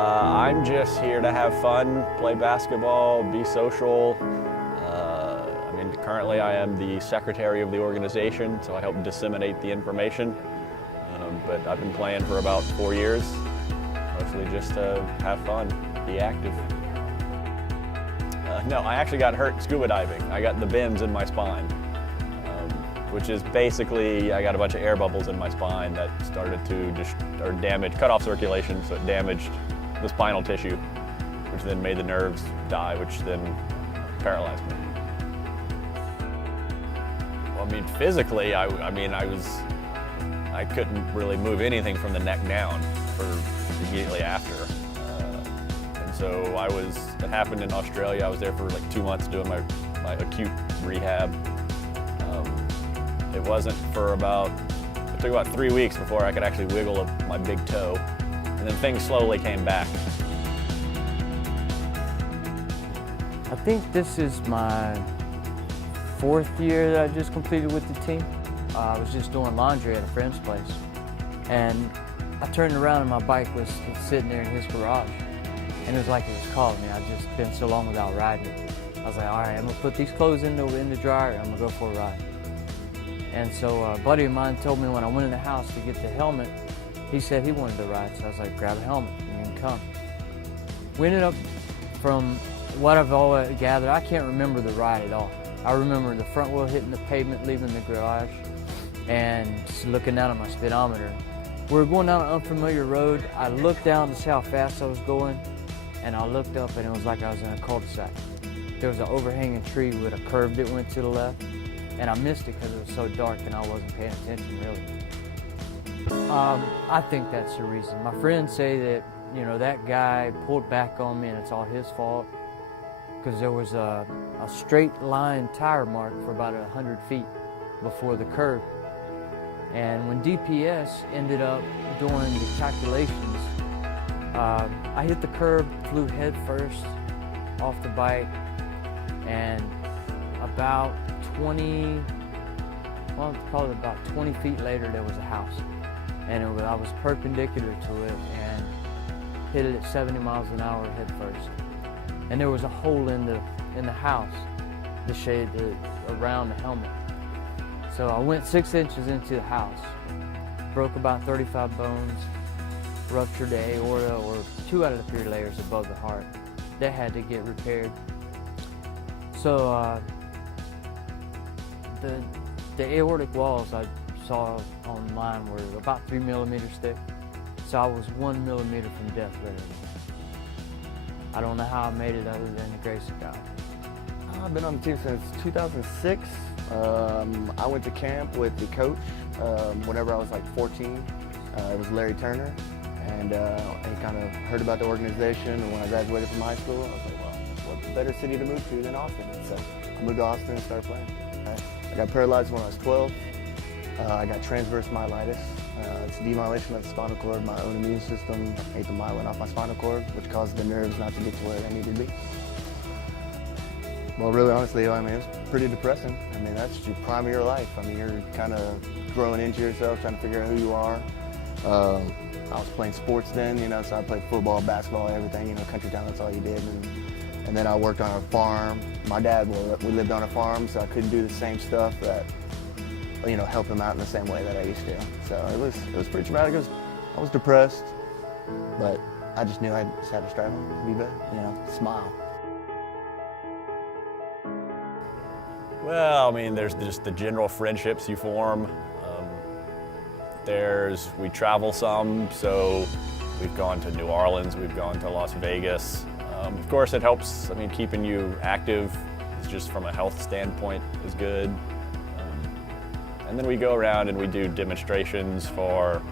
I'm just here to have fun, play basketball, be social. Currently I am the secretary of the organization, so I help disseminate the information. But I've been playing for about 4 years, mostly just to have fun, be active. No, I actually got hurt scuba diving. I got the bends in my spine, which is basically I got a bunch of air bubbles in my spine that started to cut off circulation, so it damaged the spinal tissue, which then made the nerves die, which then paralyzed me. Well, physically, I couldn't really move anything from the neck down for immediately after. And so it happened in Australia. I was there for like 2 months doing my acute rehab. It took about 3 weeks before I could actually wiggle my big toe. And then things slowly came back. I think this is my 4th year that I just completed with the team. I was just doing laundry at a friend's place, and I turned around and my bike was sitting there in his garage, and it was like it was calling me. I'd just been so long without riding it. I was like, all right, I'm gonna put these clothes in the dryer, I'm gonna go for a ride. And so a buddy of mine told me when I went in the house to get the helmet, he said he wanted to ride, so I was like, grab a helmet and you can come. We ended up, from what I've always gathered, I can't remember the ride at all. I remember the front wheel hitting the pavement, leaving the garage, and just looking down at my speedometer. We were going down an unfamiliar road. I looked down to see how fast I was going, and I looked up and it was like I was in a cul-de-sac. There was an overhanging tree with a curve that went to the left, and I missed it because it was so dark and I wasn't paying attention really. I think that's the reason. My friends say that, that guy pulled back on me and it's all his fault, because there was a straight line tire mark for about 100 feet before the curb. And when DPS ended up doing the calculations, I hit the curb, flew head first off the bike, and probably about 20 feet later there was a house. And I was perpendicular to it and hit it at 70 miles an hour head first. And there was a hole in the house, the shade around the helmet. So I went 6 inches into the house, broke about 35 bones, ruptured the aorta, or 2 out of the 3 layers above the heart. That had to get repaired. So the aortic walls I saw online were about 3 millimeters thick. So I was 1 millimeter from death, literally. I don't know how I made it other than the grace of God. I've been on the team since 2006. I went to camp with the coach whenever I was like 14. It was Larry Turner, and he kind of heard about the organization. And when I graduated from high school, I was like, well, what's a better city to move to than Austin? So I moved to Austin and started playing. I got paralyzed when I was 12. I got transverse myelitis. It's demyelination of the spinal cord. My own immune system ate the myelin off my spinal cord, which caused the nerves not to get to where they needed to be. Well, really honestly, it's pretty depressing. That's your prime of your life. You're kind of growing into yourself, trying to figure out who you are. I was playing sports then, so I played football, basketball, everything, country town, that's all you did. And then I worked on a farm. My dad, we lived on a farm, so I couldn't do the same stuff that, help him out in the same way that I used to. So it was pretty traumatic. I was depressed, but I just knew I just had to strive and be better, smile. Well, there's just the general friendships you form. We travel some, so we've gone to New Orleans, we've gone to Las Vegas. Of course, it helps, keeping you active, is just from a health standpoint is good. And then we go around and we do demonstrations for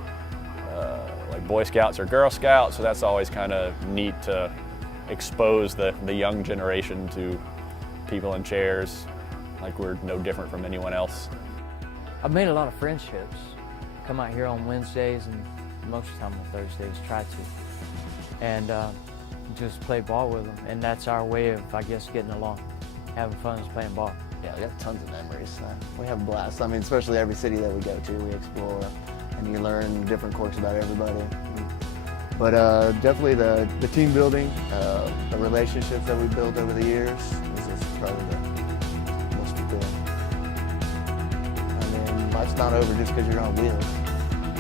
like Boy Scouts or Girl Scouts, so that's always kind of neat to expose the young generation to people in chairs, like we're no different from anyone else. I've made a lot of friendships. Come out here on Wednesdays and most of the time on Thursdays, try to. And just play ball with them. And that's our way of, getting along. Having fun is playing ball. Yeah, we got tons of memories. We have a blast. Especially every city that we go to, we explore, and you learn different quirks about everybody. And But definitely the team building, the relationships that we built over the years is just probably the most fulfilling. I mean, life's not over just because you're on wheels.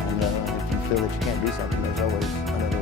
And if you feel that you can't do something, there's always another